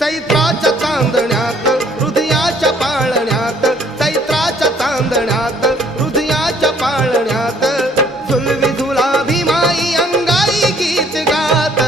चैत्राच्या चांदण्यात हृदयाच्या पाळण्यात, चैत्राच्या चांदण्यात हृदयाच्या पाळण्यात, झुलवी झुलाभी माई अंगाई गीत गात.